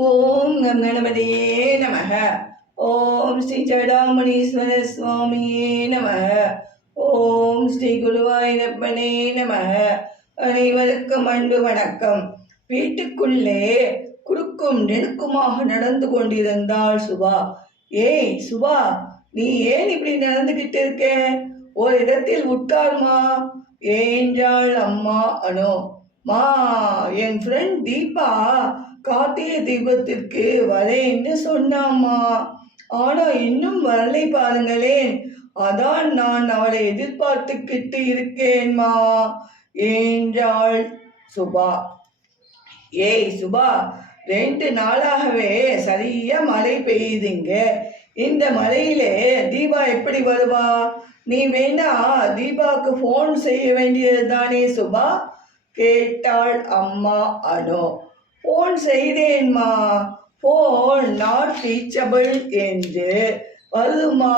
ஓம் come கணபதியே நமக. ஓம் ஸ்ரீ சடாமணீஸ்வர சுவாமியே நமக. ஓம் ஸ்ரீ குருவாயிரப்பனே நமக. அனைவருக்கும் அன்பு வணக்கம். வீட்டுக்குள்ளே குறுக்கும் நெருக்குமாக நடந்து கொண்டிருந்தாள் சுபா. ஏய் சுபா நீ ஏன் இப்படி நடந்துகிட்டு இருக்க? ஒரு இடத்தில் உட்கார்மா? ஏன்றாள் அம்மா அனோ. மா என் ஃப்ரெண்ட் தீபா கார்த்திகை தீபத்திற்கு வரேன்னு சொன்னாம்மா ஆனா இன்னும் வரலை பாருங்களேன். அதான் நான் அவளை எதிர்பார்த்துக்கிட்டு இருக்கேன்மா. என்றாள் சுபா. ஏய் சுபா ரெண்டு நாளாகவே சரியா மழை பெய்யுதுங்க. இந்த மழையிலே தீபா எப்படி வருவா? நீ வேணா தீபாவுக்கு ஃபோன் செய்ய வேண்டியது தானே சுபா? கேட்டாள் அம்மா அனோ. ஃபோன் செய்தேன்மா ஃபோன் நாட் ரீச்சபிள் என்று வருமா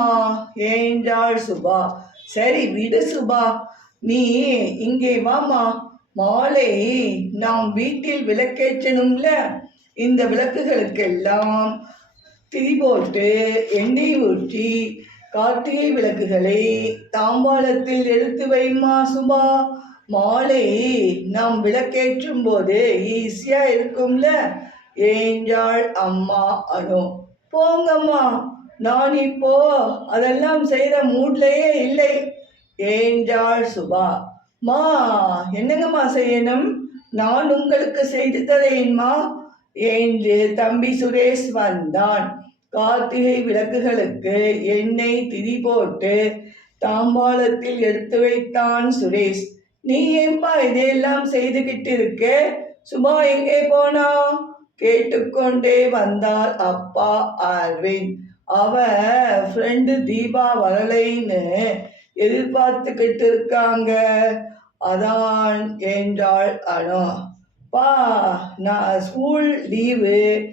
என்றாள் சுபா? சரி விடு சுபா. நீ இங்கே வாமா. மாலை நாம் வீட்டில் விளக்கேற்றணும்ல. இந்த விளக்குகளுக்கெல்லாம் திரி போட்டு எண்ணெய் ஊற்றி கார்த்திகை விளக்குகளை தாம்பாளத்தில் எடுத்து வைமா சுபா. மாலை நாம் விளக்கேற்றும் போது ஈஸியா இருக்கும்ல? ஏஞ்சாள் அம்மா அனு போங்கம்மா நான் இப்போ அதெல்லாம் செய்த மூட்லயே இல்லை. ஏஞ்சாள் சுபா. மா என்னங்கம்மா செய்யணும்? நான் உங்களுக்கு செய்து தரேன்மா. என்று தம்பி சுரேஷ் வந்தான். கார்த்திகை விளக்குகளுக்கு எண்ணெய் திரி போட்டு தாம்பாளத்தில் எடுத்து வைத்தான் சுரேஷ். நீ ஏன்பா இதையெல்லாம் செய்துகிட்டு இருக்க சும்மா எங்கே போனா? கேட்டுக்கொண்டே வந்தார் அப்பா அரவிந்த். அவ ஃப்ரெண்டு தீபா வரலைன்னு எதிர்பார்த்துக்கிட்டு இருக்காங்க அதான் என்றாள் அனு. பா நான் ஸ்கூல் லீவு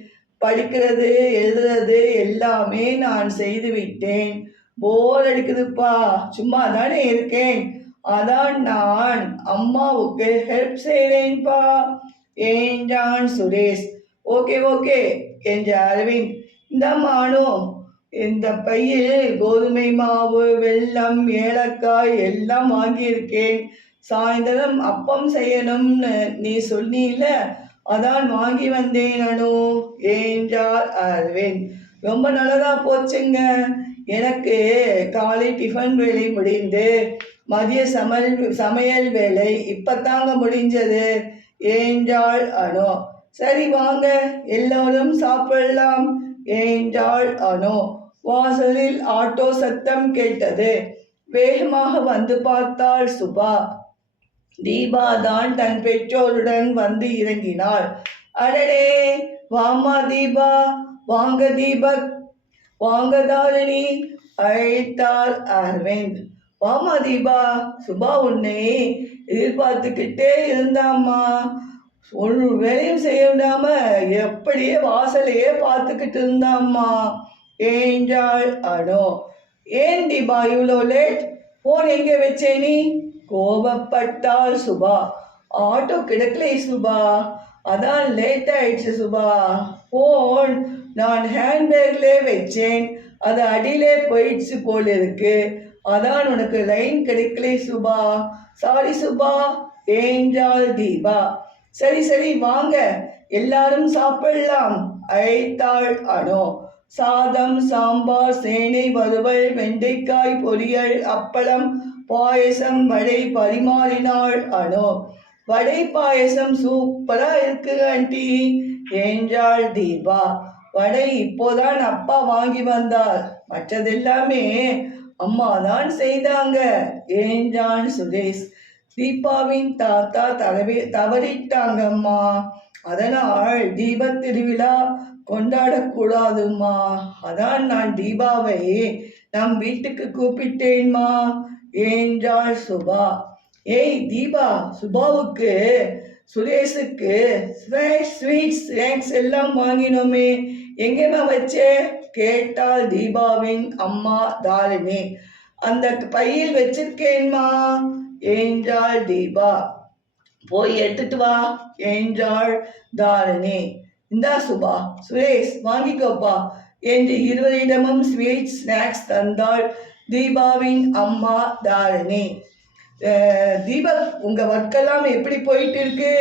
படிக்கிறது எழுதுறது எல்லாமே நான் செய்து விட்டேன். போர் அடிக்குதுப்பா. சும்மா தானே இருக்கேன். அதான் நான் அம்மாவுக்கு ஹெல்ப் செய்கிறேன்ப்பா என்றான் சுரேஷ். ஓகே ஓகே என்ற அரவிந்த். இந்த மானு இந்த பையில் கோதுமை மாவு வெல்லம் ஏலக்காய் எல்லாம் வாங்கியிருக்கேன். சாயந்தரம் அப்பம் செய்யணும்னு நீ சொன்னீல அதான் வாங்கி வந்தேன் அனு என்றார் அரவிந்த். ரொம்ப நல்லதா போச்சுங்க. எனக்கு காலை டிஃபன் வேலை முடிந்து மதிய சமையல் சமையல் வேலை இப்பத்தாங்க முடிஞ்சது. என்றாள் அனு. சரி வாங்க எல்லோரும் சாப்பிடலாம். என்றாள் அனு. வாசலில் ஆட்டோ சத்தம் கேட்டது. வேகமாக வந்து பார்த்தாள் சுபா. தீபா தான் தன் பெற்றோருடன் வந்து இறங்கினாள். அடடே வாமா தீபா. வாங்க தீபக். வாங்க தாரிணி அழைத்தார் அரவிந்த். வாமா தீபா சுபா உன்னை எதிர்பார்த்துக்கிட்டே இருந்தாம்மா. ஒரு வேலையும் செய்ய விடாம எப்படியே வாசலையே பார்த்துக்கிட்டு இருந்தாம்மா. ஏஞ்சாள் அடோ. ஏன் தீபா இவ்வளோ லேட் ஃபோன் எங்கே வச்சே நீ? கோபப்பட்டாள் சுபா. ஆட்டோ கிடக்கலை சுபா. அதான் லேட் ஆயிடுச்சு சுபா. ஃபோன் நான் ஹேண்ட்பேக்லே வச்சேன். அது அடியிலே போயிடுச்சு போல இருக்கு அதான் உனக்கு லைன் கிடைக்கலை சுபா. சாரி சுபா ஏஞ்சாள் தீபா. சரி சரி வாங்க. எல்லாரும் சாப்பிடலாம். அழைத்தாள் அடோ சாதம் சாம்பார் சேனை வறுவல் வெண்டைக்காய் பொரியல் அப்பளம் பாயசம் வடை பரிமாறினாள் அடோ வடை பாயசம் சூப்பரா இருக்கு ஆண்டி. என்றாள் தீபா. வடை இப்போதான் அப்பா வாங்கி வந்தார். மற்றதெல்லாமே அம்மா தான் செய்தாங்க. என்றான் சுரேஷ் தீபாவின் தாத்தா தவறி தவறிட்டாங்கம்மா அதனால் தீப திருவிழா கொண்டாடக்கூடாதும்மா அதான் நான் தீபாவை நம் வீட்டுக்கு கூப்பிட்டேன்மா. என்றாள் சுபா. ஏய் தீபா சுபாவுக்கு சுரேஷுக்கு ஸ்வீட்ஸ் ஸ்நாக்ஸ் எல்லாம் வாங்கினோமே. எங்கேம்மா வச்சே? கேட்டாள் தீபாவின் அம்மா தாரிணி அந்த பையில் வச்சிருக்கேன்மா என்றாள் தீபா. போய் எடுத்துட்டு வா என்றாள் தாரிணி இந்தா சுபா சுரேஷ் வாங்கிக்கோப்பா என்று இருவரிடமும் ஸ்வீட் ஸ்நாக்ஸ் தந்தாள் தீபாவின் அம்மா தாரிணி தீபா தீபக் உங்க ஒர்க்கெல்லாம் எப்படி போயிட்டு இருக்கு?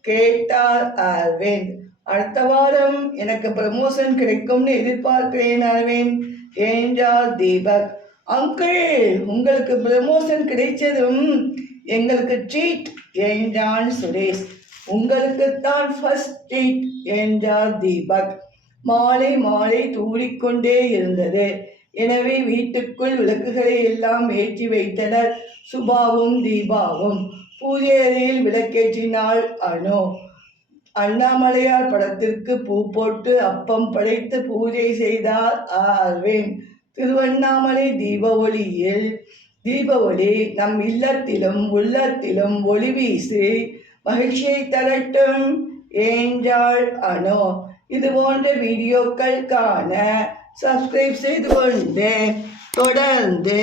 கேட்டார் அரவிந்த். அடுத்த வாரம் எனக்கு ப்ரமோஷன் கிடைக்கும்னு எதிர்பார்க்கிறேன் அரவிந்த் என்றார் தீபக் அங்கிள் உங்களுக்கு ப்ரமோஷன் கிடைச்சதும் எங்களுக்கு ட்ரீட் என்றான் சுரேஷ். உங்களுக்கு தான் ஃபர்ஸ்ட் ட்ரீட் என்றார் தீபக். மாலை மாலை தூடிக்கொண்டே இருந்தது. எனவே வீட்டுக்குள் விளக்குகளை எல்லாம் ஏற்றி வைத்தனர் சுபாவும் தீபாவும். பூஜை அறையில் விளக்கேற்றினாள் அனு. அண்ணாமலையார் படத்திற்கு பூ போட்டு அப்பம் படைத்து பூஜை செய்தார் அரவிந்த் திருவண்ணாமலை தீப ஒளியில் தீப ஒளி நம் இல்லத்திலும் உள்ளத்திலும் ஒளி வீசி மகிழ்ச்சியை தரட்டும் என்றாள் அணோ இது போன்ற வீடியோக்கள் காண சப்ஸ்கிரைப் செய்து கொண்டு தொடர்ந்து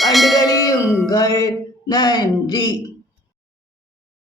கண்டுகளியுங்கள். நன்றி.